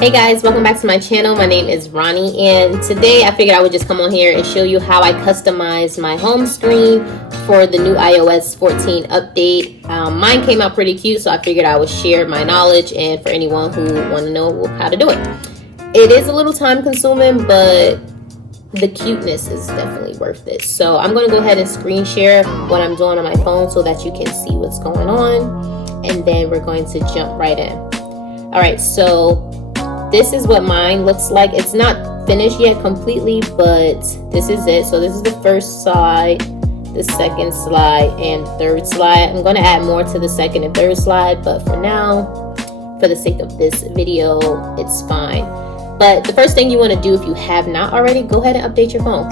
Hey guys, welcome back to my channel. My name is Ronnie, and today I figured I would just come on here and show you how I customize my home screen for the new iOS 14 update. Mine came out pretty cute, so I figured I would share my knowledge and for anyone who want to know how to do it. It is a little time consuming, but the cuteness is definitely worth it. So I'm going to go ahead and screen share what I'm doing on my phone so that you can see what's going on, and then we're going to jump right in. All right, so this is what mine looks like. It's not finished yet completely, but this is it. So this is the first slide, the second slide, and third slide. I'm going to add more to the second and third slide, but for now, for the sake of this video, it's fine. But the first thing you want to do, if you have not already, go ahead and update your phone.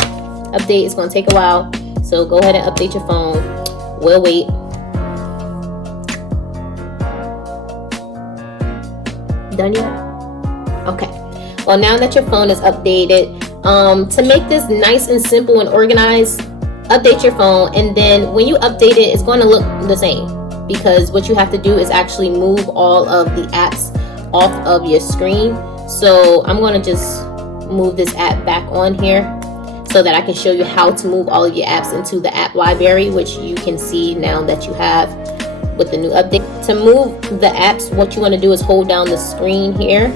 Update is going to take a while, so go ahead and update your phone. We'll wait. Done yet? Okay, well, now that your phone is updated, to make this nice and simple and organized, update your phone, and then when you update it, it's going to look the same, because what you have to do is actually move all of the apps off of your screen. So I'm going to just move this app back on here so that I can show you how to move all of your apps into the app library, which you can see now that you have with the new update. To move the apps, what you want to do is hold down the screen here,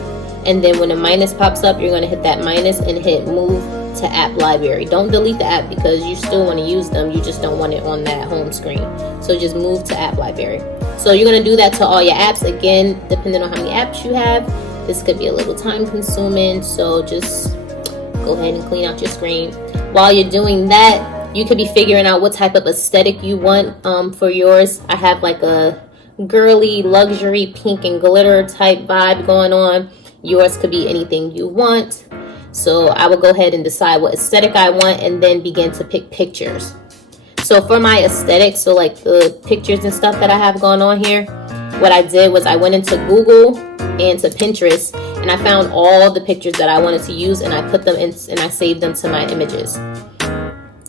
and then when the minus pops up, you're going to hit that minus and hit move to app library. Don't delete the app because you still want to use them, you just don't want it on that home screen. So just move to app library. So you're going to do that to all your apps. Again, depending on how many apps you have, this could be a little time consuming, so just go ahead and clean out your screen. While you're doing that, you could be figuring out what type of aesthetic you want for yours. I have like a girly luxury pink and glitter type vibe going on. Yours could be anything you want. So I will go ahead and decide what aesthetic I want and then begin to pick pictures. So for my aesthetic, so like the pictures and stuff that I have going on here, what I did was I went into Google and to Pinterest, and I found all the pictures that I wanted to use, and I put them in and I saved them to my images.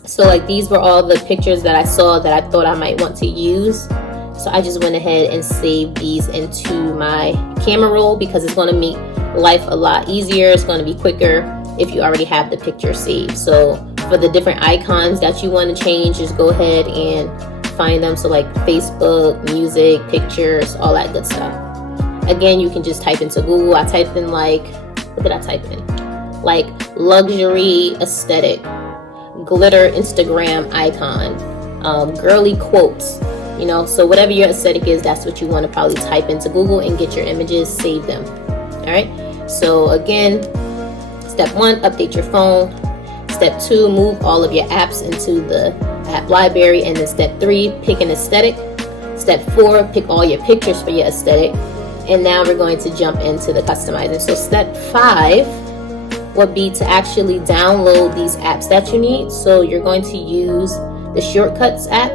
So like these were all the pictures that I saw that I thought I might want to use. So I just went ahead and saved these into my camera roll because it's going to make life a lot easier. It's going to be quicker if you already have the picture saved. So for the different icons that you want to change, just go ahead and find them. So like Facebook, music, pictures, all that good stuff. Again, you can just type into Google. I typed in like, what did I type in? Like luxury aesthetic, glitter Instagram icon, girly quotes, you know. So whatever your aesthetic is, that's what you want to probably type into Google and get your images, save them. All right. So again, step 1, update your phone. Step 2, move all of your apps into the app library. And then step 3, pick an aesthetic. Step 4, pick all your pictures for your aesthetic. And now we're going to jump into the customizing. So step 5 would be to actually download these apps that you need. So you're going to use the Shortcuts app,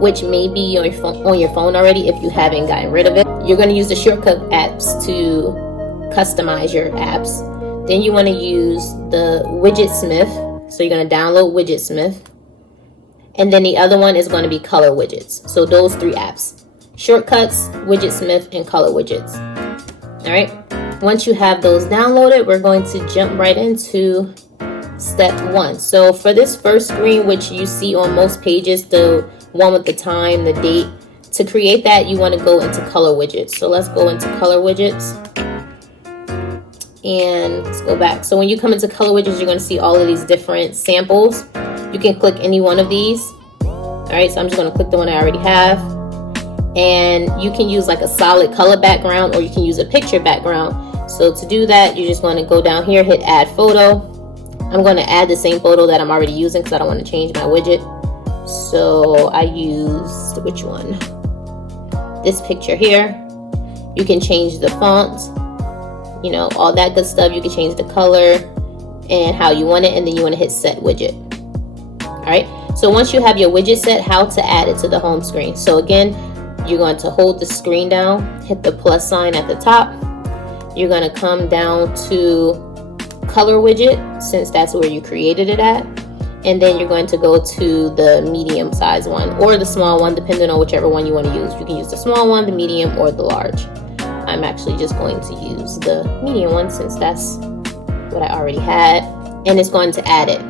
which may be on your phone already if you haven't gotten rid of it. You're going to use the shortcut apps to customize your apps. Then you want to use the Widgetsmith. So you're going to download Widgetsmith. And then the other one is going to be Color Widgets. So those 3 apps. Shortcuts, Widgetsmith, and Color Widgets. All right. Once you have those downloaded, we're going to jump right into step 1. So for this first screen, which you see on most pages, the one with the time, the date, to create that, you want to go into Color Widgets. So let's go into Color Widgets. And let's go back. So when you come into Color Widgets, you're going to see all of these different samples. You can click any one of these. All right. So I'm just going to click the one I already have. And you can use like a solid color background, or you can use a picture background. So to do that, you're just going to go down here, hit add photo. I'm going to add the same photo that I'm already using because I don't want to change my widget. So I used, which one? This picture here. You can change the font, you know, all that good stuff. You can change the color and how you want it, and then you want to hit set widget. All right. So once you have your widget set, how to add it to the home screen. So again, you're going to hold the screen down, hit the plus sign at the top. You're going to come down to Color Widget, since that's where you created it at. And then you're going to go to the medium size one or the small one, depending on whichever one you want to use. You can use the small one, the medium, or the large. I'm actually just going to use the medium one since that's what I already had, and it's going to add it.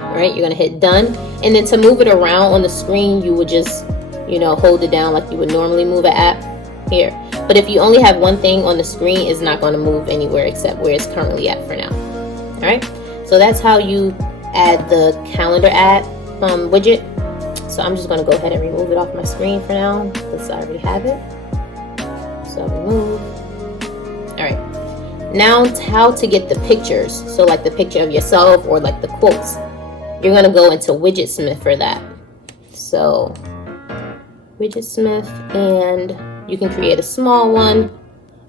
All right, you're going to hit done, and then to move it around on the screen, you would just, you know, hold it down like you would normally move an app here. But if you only have one thing on the screen, it's not going to move anywhere except where it's currently at for now. All right, so that's how you add the calendar app widget. So I'm just going to go ahead and remove it off my screen for now because I already have it. So remove. All right, now how to get the pictures. So like the picture of yourself or like the quotes. You're going to go into Widgetsmith for that. So Widgetsmith, and you can create a small one,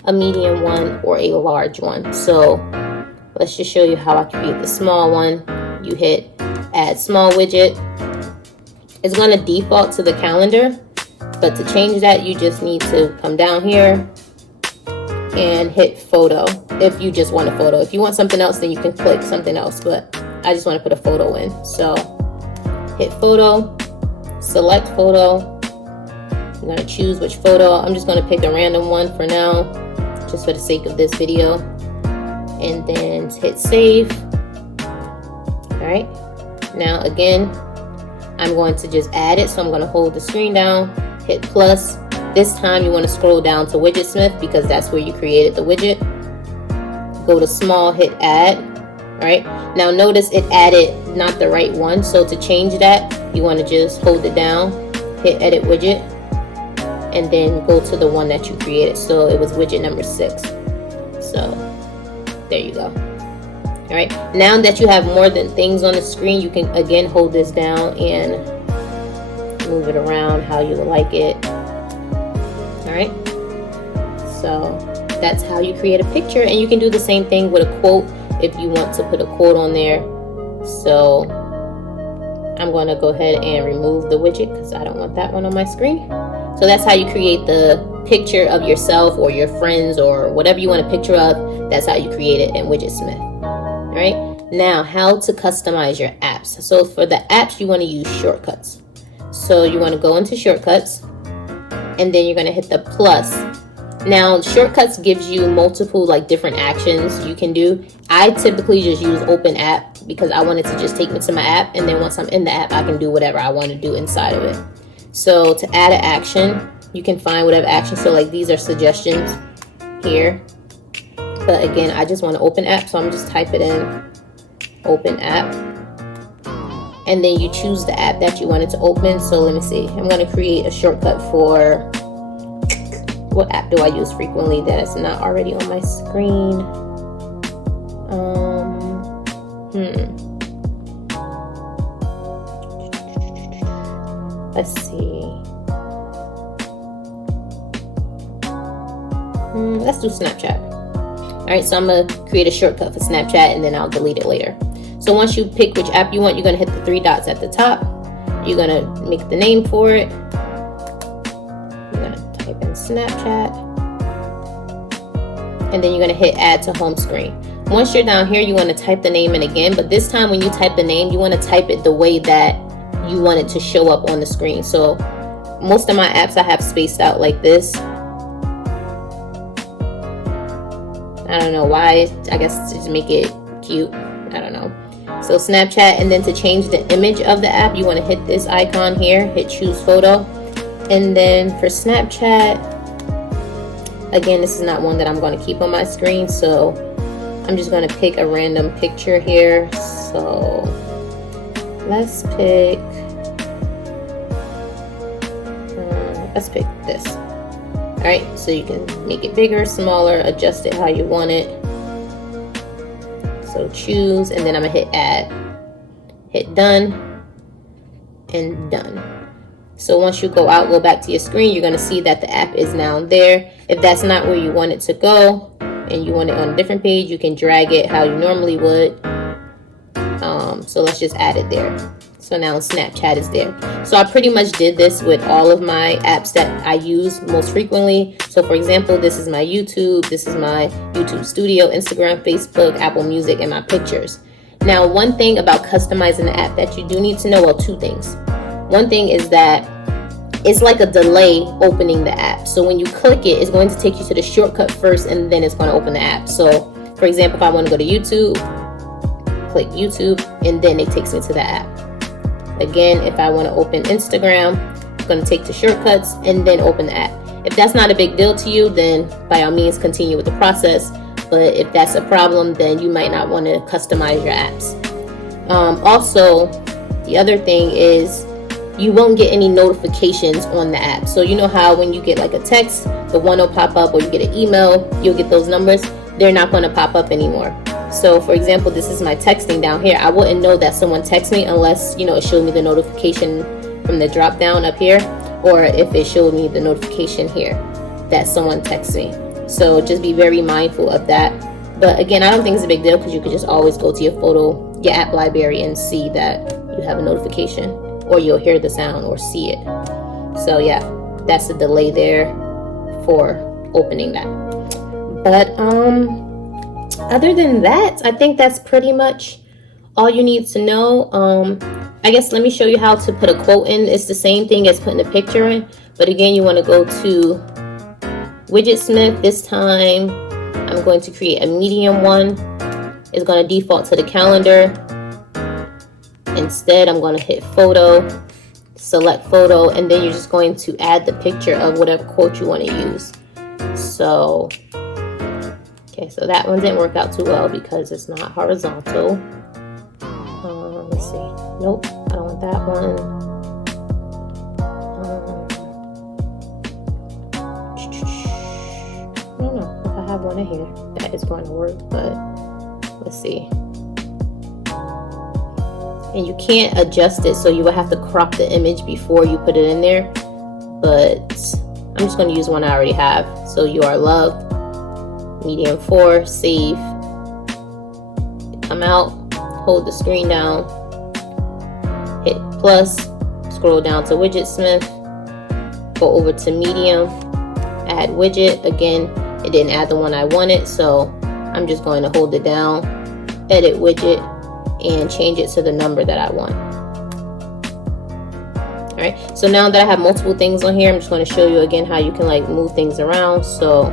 a medium one, or a large one. So let's just show you how I create the small one. You hit add small widget. It's going to default to the calendar, but to change that, you just need to come down here and hit photo if you just want a photo. If you want something else, then you can click something else, but I just want to put a photo in. So hit photo, select photo. I'm going to choose which photo. I'm just going to pick a random one for now, just for the sake of this video, and then hit save. All right, now again, I'm going to just add it. So I'm going to hold the screen down, hit plus. This time you want to scroll down to Widgetsmith because that's where you created the widget. Go to small, hit add. All right, now notice it added not the right one. So to change that, you want to just hold it down, hit edit widget, and then go to the one that you created. So it was widget number 6. So there you go. All right, now that you have more than things on the screen, you can again hold this down and move it around how you like it. All right, so that's how you create a picture, and you can do the same thing with a quote if you want to put a quote on there. So I'm going to go ahead and remove the widget because I don't want that one on my screen. So that's how you create the picture of yourself or your friends or whatever you want a picture of. That's how you create it in Widgetsmith. All right, now how to customize your apps. So for the apps, you want to use shortcuts. So you want to go into shortcuts, and then you're going to hit the plus. Now shortcuts gives you multiple like different actions you can do. I typically just use open app because I want it to just take me to my app, and then once I'm in the app, I can do whatever I want to do inside of it. So to add an action, you can find whatever action. So like these are suggestions here, but again, I just want to open app, so I'm just type it in open app, and then you choose the app that you wanted to open. So let me see, I'm going to create a shortcut for, what app do I use frequently that is not already on my screen? Let's see. Let's do Snapchat. All right, so I'm gonna create a shortcut for Snapchat, and then I'll delete it later. So once you pick which app you want, you're gonna hit the 3 dots at the top. You're gonna make the name for it. You're gonna type in Snapchat, and then you're gonna hit add to home screen. Once you're down here, you want to type the name in again, but this time when you type the name, you want to type it the way that you want it to show up on the screen. So most of my apps I have spaced out like this. I don't know why. I guess to just make it cute. I don't know. So Snapchat, and then to change the image of the app, you want to hit this icon here, hit choose photo. And then for Snapchat, again, this is not one that I'm going to keep on my screen, so I'm just going to pick a random picture here. So let's pick this. All right, so you can make it bigger, smaller, adjust it how you want it. So choose, and then I'm gonna hit add, hit done, and done. So once you go out, go back to your screen, you're gonna see that the app is now there. If that's not where you want it to go and you want it on a different page, you can drag it how you normally would. So let's just add it there. So now Snapchat is there. So I pretty much did this with all of my apps that I use most frequently. So for example, this is my YouTube, this is my YouTube Studio, Instagram, Facebook, Apple Music, and my pictures. Now, one thing about customizing the app that you do need to know, well, 2 things. One thing is that it's like a delay opening the app. So when you click it, it's going to take you to the shortcut first, and then it's going to open the app. So for example, if I want to go to YouTube, click YouTube, and then it takes me to the app. Again, if I want to open Instagram, it's going to take the shortcuts and then open the app. If that's not a big deal to you, then by all means continue with the process. But if that's a problem, then you might not want to customize your apps. Also, the other thing is you won't get any notifications on the app. So you know how when you get like a text, the one will pop up, or you get an email, you'll get those numbers. They're not going to pop up anymore. So for example, this is my texting down here. I wouldn't know that someone texted me unless, you know, it showed me the notification from the drop down up here, or if it showed me the notification here that someone texted me. So just be very mindful of that. But again, I don't think it's a big deal because you could just always go to your app library and see that you have a notification, or you'll hear the sound or see it. So yeah, that's the delay there for opening that. But other than that, I think that's pretty much all you need to know. I guess let me show you how to put a quote in. It's the same thing as putting a picture in, but again, you want to go to Widgetsmith. This time I'm going to create a medium one. It's going to default to the calendar. Instead, I'm going to hit photo, select photo, and then you're just going to add the picture of whatever quote you want to use. So okay, so that one didn't work out too well because it's not horizontal. Let's see. Nope, I don't want that one. I don't know if I have one in here that is going to work, but let's see. And you can't adjust it, so you will have to crop the image before you put it in there. But I'm just going to use one I already have. So You Are Loved, medium 4, save. Come out, hold the screen down, hit plus, scroll down to Widgetsmith, go over to medium, add widget. Again, it didn't add the one I wanted, so I'm just going to hold it down, edit widget, and change it to the number that I want. Alright, so now that I have multiple things on here, I'm just going to show you again how you can like move things around. So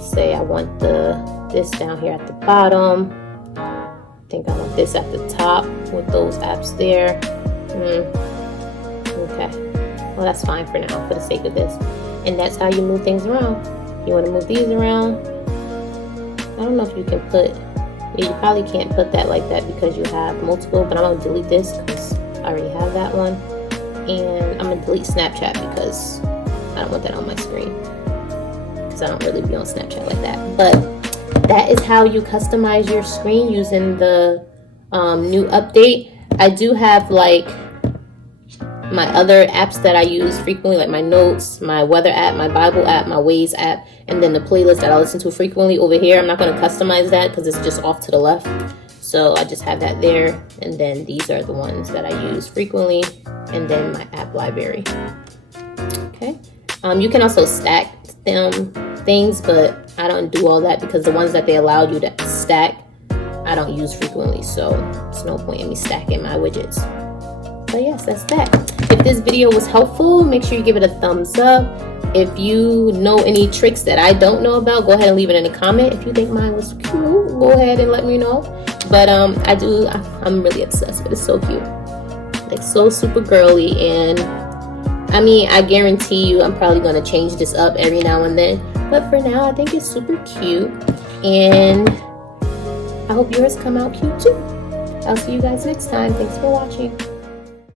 say I want this down here at the bottom. I think I want this at the top with those apps there. Okay, well that's fine for now for the sake of this. And that's how you move things around. You want to move these around. I don't know if you can put, you probably can't put that like that because you have multiple, but I'm going to delete this because I already have that one. And I'm going to delete Snapchat because I don't want that on my screen, because I don't really be on Snapchat like that. But that is how you customize your screen using the new update. I do have like my other apps that I use frequently, like my notes, my weather app, my Bible app, my Waze app, and then the playlist that I listen to frequently over here. I'm not going to customize that because it's just off to the left. So I just have that there, and then these are the ones that I use frequently, and then my app library. Okay. You can also stack things, but I don't do all that because the ones that they allowed you to stack, I don't use frequently. So there's no point in me stacking my widgets. But yes, that's that. If this video was helpful, make sure you give it a thumbs up. If you know any tricks that I don't know about, go ahead and leave it in a comment. If you think mine was cute, go ahead and let me know. But I'm really obsessed with it. It's so cute, like so super girly. And I mean, I guarantee you I'm probably going to change this up every now and then, but for now I think it's super cute, and I hope yours come out cute too. I'll see you guys next time. Thanks for watching.